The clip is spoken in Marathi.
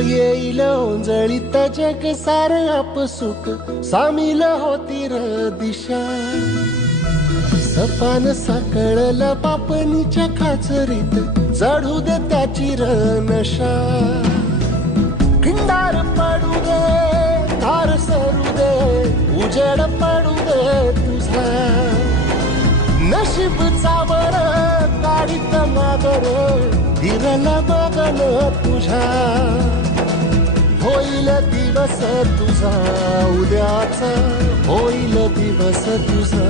येईल ओंजळीत जग सार आपसुक सामील होती र दिशा सपान साकळलं पापणीच्या खाचरीत चढू दे त्याची र नशा खिंडार पडू दे धार सरू दे उजेड पडू दे तुझा नशीब चावर काढीत मागर धीरल बगल तुझ्या होईल दिवस तुझा उद्याचा होईल दिवस तुझा